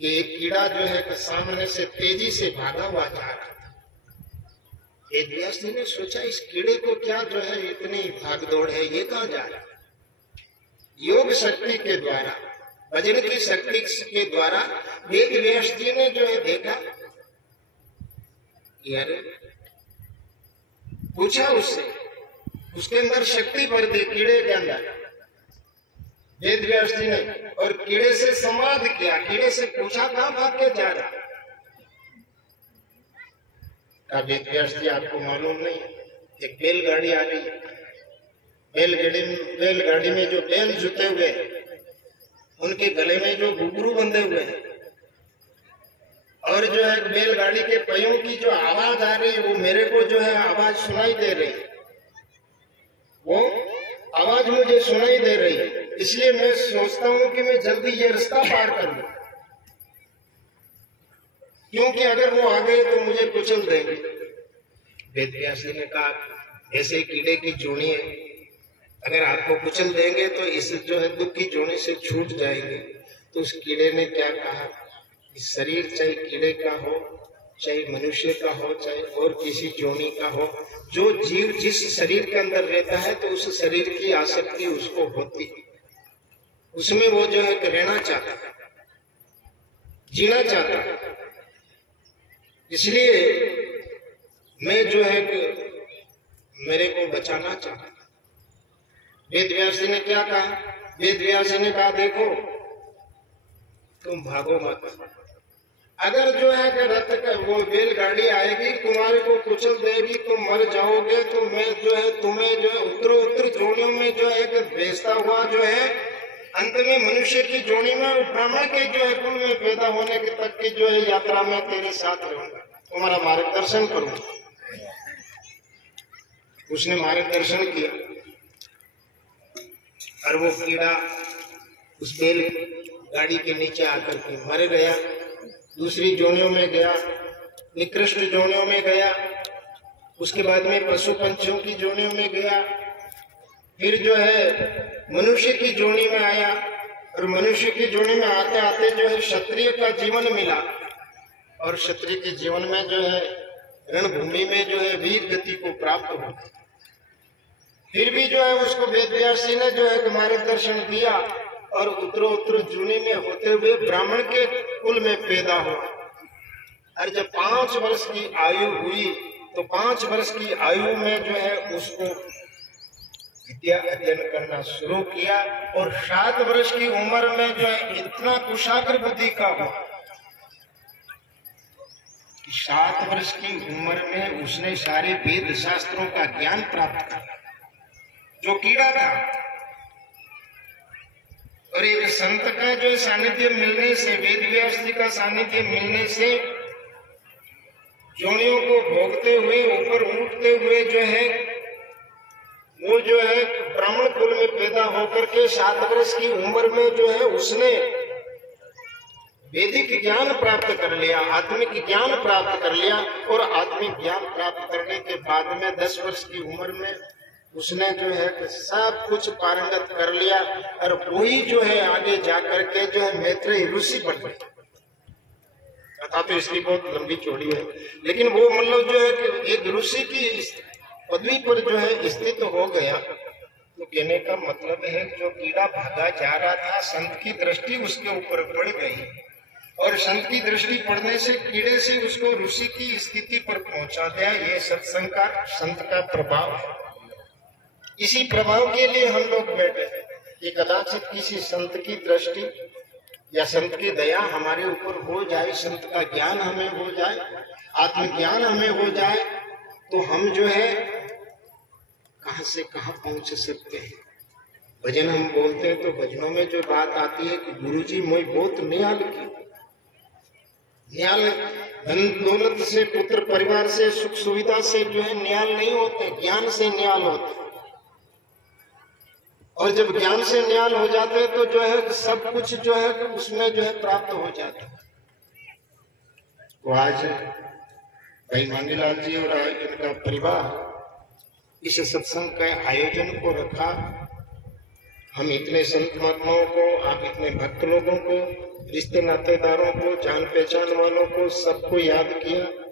कि एक कीड़ा जो है कि सामने से तेजी से भागा हुआ जा रहा था। वेद व्यास जी ने सोचा इस कीड़े को क्या जो है इतनी भागदौड़ है, ये कहाँ जा रहा है। योग शक्ति के द्वारा, वज्र की शक्ति के द्वारा वेद व्यास जी ने जो है देखा, यार पूछा उससे, उसके अंदर शक्ति भर दी कीड़े के अंदर वेद व्यास जी ने, और कीड़े से संवाद किया। कीड़े से पूछा कहां भाग के जा रहा। वेद व्यास जी आपको मालूम नहीं, एक बैलगाड़ी आ रही है, बैलगाड़ी में जो बैल जुटे हुए हैं, उनके गले में जो घुंघरू बंधे हुए हैं, और जो है बैलगाड़ी के पहियों की जो आवाज आ रही है, वो मेरे को जो है आवाज सुनाई दे रही है, वो आवाज मुझे सुनाई दे रही है। इसलिए मैं सोचता हूं कि मैं जल्दी ये रास्ता पार कर लूं, क्योंकि अगर वो आ गए तो मुझे कुचल देंगे। वेद व्यास जी ने कहा ऐसे कीड़े की जोड़ी है, अगर आपको कुचल देंगे तो इस जो है दुख की जोड़ी से छूट जाएंगे। तो उस कीड़े ने क्या कहा, इस शरीर चाहे कीड़े का हो, चाहे मनुष्य का हो, चाहे और किसी जोड़ी का हो, जो जीव जिस शरीर के अंदर रहता है तो उस शरीर की आसक्ति उसको होती है, उसमें वो जो है रहना चाहता है, जीना चाहता है। इसलिए मैं जो है मेरे को बचाना चाहता। वेद व्यास जी ने क्या कहा, वेद व्यास जी ने कहा देखो तुम भागो मत, अगर जो है कि रथ का वो बैलगाड़ी आएगी तुम्हारे को कुचल देगी, तुम मर जाओगे, तो मैं जो है तुम्हें जो है उत्तर जोड़ियों में जो है एक भेजता हुआ जो है अंत में मनुष्य की जोड़ी में ब्रह्मा के जो है कुल में पैदा होने के तक की जो है यात्रा में तेरे साथ रहूंगा, तुम्हारा मार्गदर्शन करूंगा। उसने मार्गदर्शन किया और वो कीड़ा उस बैल गाड़ी के नीचे आकर के मर गया, दूसरी जोनियों में गया, निकृष्ट जोनियों में गया, उसके बाद में पशु पंछियों की जोनियों में गया, फिर जो है मनुष्य की जोनी में आया, और मनुष्य की जोनी में आते आते जो है क्षत्रिय का जीवन मिला, और क्षत्रिय के जीवन में जो है रणभूमि में जो है वीर गति को प्राप्त हो। फिर भी जो है उसको वेद व्यास जी ने जो है मार्गदर्शन दिया, और उत्तरोत्तर जूनी में होते हुए ब्राह्मण के कुल में पैदा हुआ। और जब 5 वर्ष की आयु हुई तो 5 वर्ष की आयु में जो है उसको विद्या अध्ययन करना शुरू किया, और 7 वर्ष की उम्र में जो है इतना कुशाग्र बुद्धि का हुआ कि 7 वर्ष की उम्र में उसने सारे वेद शास्त्रों का ज्ञान प्राप्त किया, जो कीड़ा था। और एक संत का जो सानिध्य मिलने से, वेद व्यास जी का सानिध्य मिलने से, जोनियों को भोगते हुए ऊपर उठते हुए जो है वो जो है ब्राह्मण कुल में पैदा होकर के 7 वर्ष की उम्र में जो है उसने वैदिक ज्ञान प्राप्त कर लिया, आत्मिक ज्ञान प्राप्त कर लिया, और आत्मिक ज्ञान प्राप्त करने के बाद में 10 वर्ष की उम्र में उसने जो है कि सब कुछ पारंगत कर लिया, और वही जो है आगे जाकर के जो है मैत्रेय ऋषि बन गए। कथा तो इसकी बहुत लंबी चौड़ी है, लेकिन वो मतलब जो है कि एक ऋषि की पदवी पर जो है स्थित हो गया। तो कहने का मतलब है जो कीड़ा भागा जा रहा था, संत की दृष्टि उसके ऊपर पड़ गई, और संत की दृष्टि पड़ने से कीड़े से उसको ऋषि की स्थिति पर पहुंचा दिया। ये सत्संग का, संत का प्रभाव है। इसी प्रभाव के लिए हम लोग बैठे हैं कि कदाचित किसी संत की दृष्टि या संत की दया हमारे ऊपर हो जाए, संत का ज्ञान हमें हो जाए, आत्मज्ञान हमें हो जाए, तो हम जो है कहां से कहां पहुंच सकते हैं। भजन हम बोलते हैं तो भजनों में जो बात आती है कि गुरुजी मैं बहुत न्याल की, न्याल धन दौलत से, पुत्र परिवार से, सुख सुविधा से जो है न्याल नहीं होते, ज्ञान से न्याल होते। और जब ज्ञान से न्याल हो जाते हैं तो जो है सब कुछ जो है उसमें जो है प्राप्त हो जाता है। तो आज भाई मांगीलाल जी और इनका परिवार इस सत्संग के आयोजन को रखा। हम इतने संत महात्माओं को, आप इतने भक्त लोगों को रिश्ते नातेदारों को, जान पहचान वालों को, सबको याद किया।